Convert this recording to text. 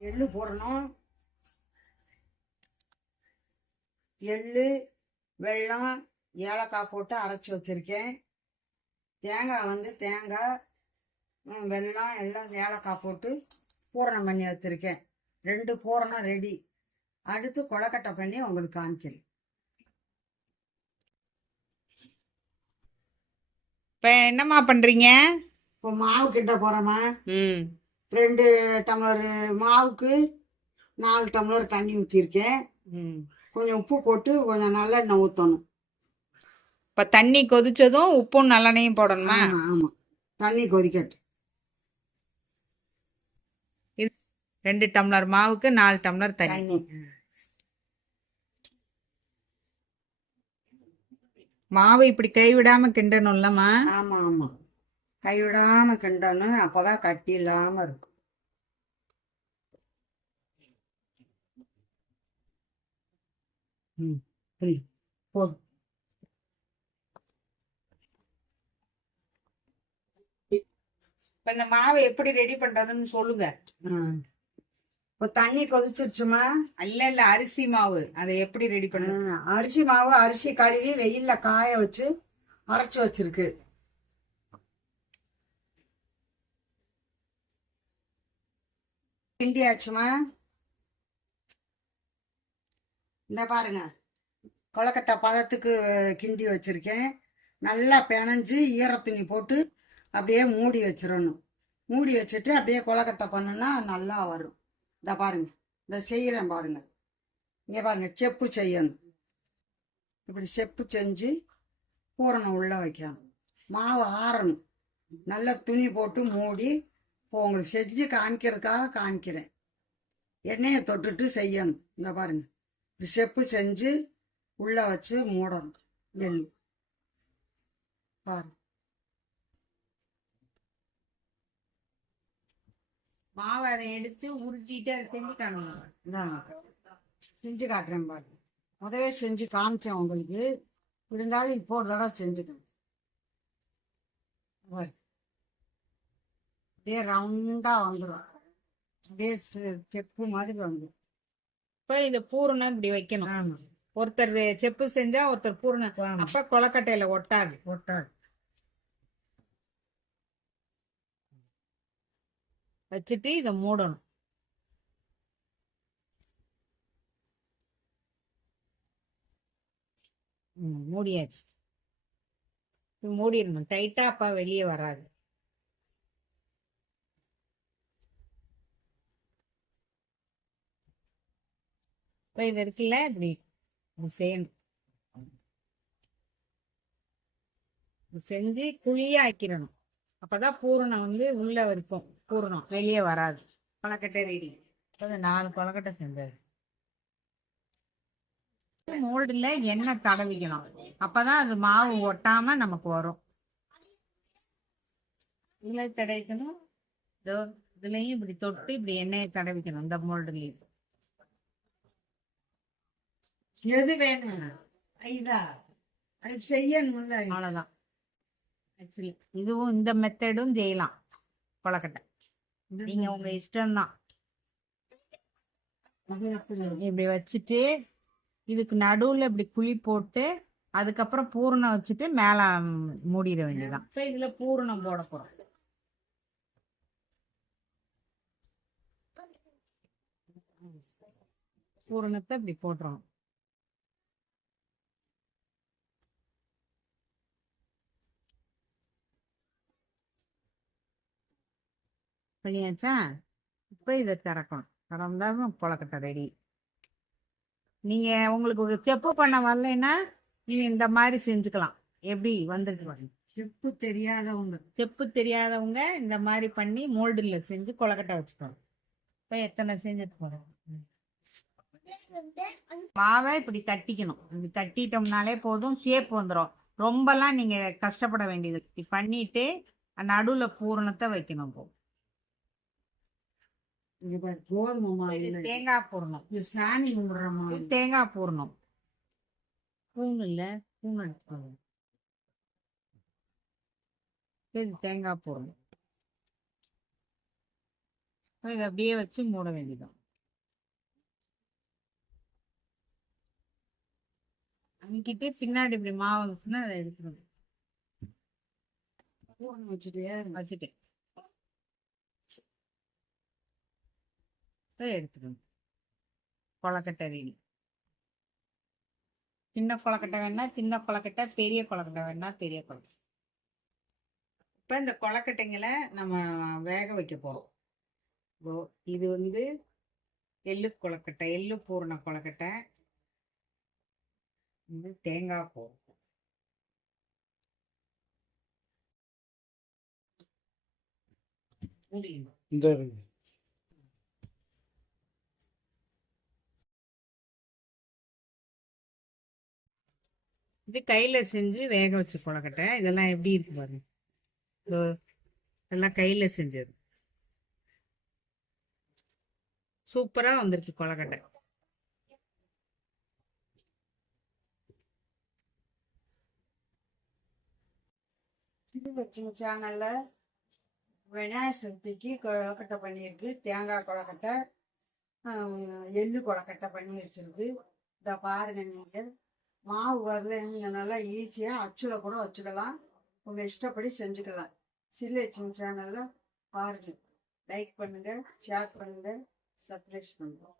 எள்ளு போடணும். எள்ளு வெல்லம் ஏலக்காய் போட்டு அரைச்சி வச்சுருக்கேன். தேங்காய் வந்து தேங்காய் ம், வெல்லம் எல்லாம் ஏலக்காய் போட்டு பூரணம் பண்ணி வச்சுருக்கேன். ரெண்டு பூரணம் ரெடி. அடுத்து கொழக்கட்டை பண்ணி உங்களுக்கு காமிக்கிறேன். இப்போ என்னம்மா பண்ணுறீங்க இப்போ மாவு கிட்ட போகிறோமா ம். ரெண்டு டம்ளர் மாவுக்கு நாலு டம்ளர் தண்ணி ஊற்றிருக்கேன் கொஞ்சம் உப்பு போட்டு கொஞ்சம் நல்லெண்ணெய் ஊற்றணும் இப்போ தண்ணி கொதிச்சதும் உப்பும் நல்லெண்ணையும் போடணுமா? ஆமா ஆமா. தண்ணி கொதிக்கட்டும். ரெண்டு டம்ளர் மாவுக்கு நாலு டம்ளர் தண்ணி. மாவு இப்படி கைவிடாம கிண்டணும்லம்மா? ஆமா ஆமா. கைவிடாம கிண்டணும் அப்பதான் கட்டி இல்லாம இருக்கும். ம். போதும் இப்போ இந்த மாவை எப்படி ரெடி பண்றதுன்னு சொல்லுங்க. இப்போ தண்ணி கொதிச்சிருச்சுமா? இல்ல இல்ல அரிசி மாவு. அதை எப்படி ரெடி பண்ண? அரிசி மாவு அரிசி கழுவி வெயில்ல காய வச்சு அரைச்சு வச்சிருக்கு. கிண்டியாச்சுமா இந்த பாருங்க. கொலக்கட்டை பதத்துக்கு கிண்டி வச்சுருக்கேன். நல்லா பிணைஞ்சு ஈரத்துணி போட்டு அப்படியே மூடி வச்சிடணும் மூடி வச்சுட்டு அப்படியே கொலக்கட்டை பண்ணுனா நல்லா வரும். இந்த பாருங்க. இந்த செய்கிறேன் பாருங்க. இங்கே பாருங்க செப்பு செய்யணும். இப்படி செப்பு செஞ்சு பூரணம் உள்ளே வைக்கணும். மாவு ஆறணும். நல்ல துணி போட்டு மூடி இப்போ உங்களுக்கு செஞ்சு காமிக்கிறதுக்காக காமிக்கிறேன். எண்ணெயை தொட்டுட்டு செய்யணும். இந்த பாருங்க. இப்படி செப்பு செஞ்சு உள்ள வச்சு மூடணும். எள்ளு பாருங்க. மாவை அதை எடுத்து உருட்டிட்டு அதை செஞ்சு காணுங்க செஞ்சு காட்டுறேன் பாருங்க. முதவே செஞ்சு காமிச்சேன் உங்களுக்கு. இருந்தாலும் இப்போ ஒரு தடவை செஞ்சுக்கணும் பாரு. அப்படியே ரவுண்டாக வந்துடும் அப்படியே செப்பு மாதிரி வந்துடும் இப்போ இந்த பூரணம் இப்படி வைக்கணும். ஆமாம் ஒருத்தர் செப்பு செஞ்சா ஒருத்தர் பூரணம். அப்ப கொலக்கட்டையில ஒட்டாது. ஒட்டாது. வச்சுட்டு இதை மூடணும். மூடியாச்சு. மூடிடணும். டைட்டா அப்ப வெளியே வராது. இப்போ இது இருக்குல்ல இப்படி செய்யணும் செஞ்சு குழியா ஆக்கிடணும். அப்பதான் பூரணம் வந்து உள்ள இருக்கும் பூரணம் வெளியே வராது. கொலக்கட்டை ரெடி. நாலு கொலக்கட்டை செஞ்சாச்சு மோல்டுல எண்ணெய் தடவிக்கணும். அப்பதான் அது மாவு ஒட்டாம நமக்கு வரும். இதுல தடவிக்கணும். இதோ இதுலயும் இப்படி தொட்டு இப்படி எண்ணெயை தடவிக்கணும் இந்த மோல்டுலயும். எது வேணும்? இதா? அது செய்யணும்ல. அவ்வளவுதான். ஆக்சுவலி இதுவும் இந்த மெத்தடும் செய்யலாம். கொலக்கட்டை நீங்க உங்க இஷ்டம்தான். இப்படி வச்சுட்டு இதுக்கு நடுவுல இப்படி குழி போட்டு அதுக்கப்புறம் பூரணம் வச்சுட்டு மேல மூடிட வேண்டியதுதான். இப்ப இதுல பூரணம் போட போறோம். பூரணத்தை இப்படி போட்டுறோம். பண்ணியாச்சா இப்போ இதை திறக்கணும். திறந்தாலும் கொலக்கட்டை ரெடி நீங்க உங்களுக்கு செப்பு பண்ண வரலைன்னா நீங்க இந்த மாதிரி செஞ்சுக்கலாம். எப்படி? வந்துருக்கு பாருங்க செப்பு தெரியாதவங்க. செப்பு தெரியாதவங்க இந்த மாதிரி பண்ணி மோல்டில் செஞ்சு கொலக்கட்டை வச்சுக்கணும் இப்போ எத்தனை செஞ்சுட்டு போகிறோம் மாவை இப்படி தட்டிக்கணும். இப்படி தட்டிட்டோம்னாலே போதும். ஷேப் வந்துடும் ரொம்பலாம் நீங்க கஷ்டப்பட வேண்டியது இப்படி பண்ணிட்டு நடுவுல பூரணத்தை வைக்கணும் பாரு கோதுமை. தேங்காய் பூரணம். இது சாணி கும்பிடுற மாவு இது தேங்காய் பூரணம். பூண் இல்ல பூண் எடுத்துக்கோங்க. இது தேங்காய் பூரணம். இதை அப்படியே வச்சு மூட வேண்டியதான் அங்கிட்டே பின்னாடி இப்படி மாவு வந்துச்சுன்னா அதை எடுத்துக்கணும். பூரண வச்சுட்டு வச்சுட்டு இதை எடுத்துக்கணும். கொலக்கட்டை ரெடி சின்ன கொலக்கட்டை வேணா சின்ன கொலக்கட்டை பெரிய கொலக்கட்டை வேணா பெரிய கொலக்கட்டை இப்போ இந்த கொலக்கட்டைங்களை நம்ம வேக வைக்க போகிறோம் இதோ இது வந்து எள்ளு கொலக்கட்டை எள்ளு பூரண கொலக்கட்டை இது தேங்காய் பூ இந்த இது கையில் செஞ்சு வேக வச்ச கொலக்கட்டை இதெல்லாம் எப்படி இருக்கு பாருங்க இதெல்லாம் கையில செஞ்சது. சூப்பரா வந்திருக்கு கொலக்கட்டை இது வச்சுங்க சேனலில் விநாயகர் சதுர்த்திக்கு கொழக்கட்டை பண்ணியிருக்கு. தேங்காய் கொழக்கட்டை எள்ளு கொழக்கட்டை பண்ணி வச்சிருக்கு. இதை பாருங்க நீங்கள் மாவு வரல நீங்கள் நல்லா ஈஸியாக அச்சில் கூட வச்சுக்கலாம். உங்கள் இஷ்டப்படி செஞ்சுக்கலாம். சில்லு சேனலில் பாருங்கள் லைக் பண்ணுங்கள் ஷேர் பண்ணுங்கள் சப்ஸ்கிரைப் பண்ணுங்கள்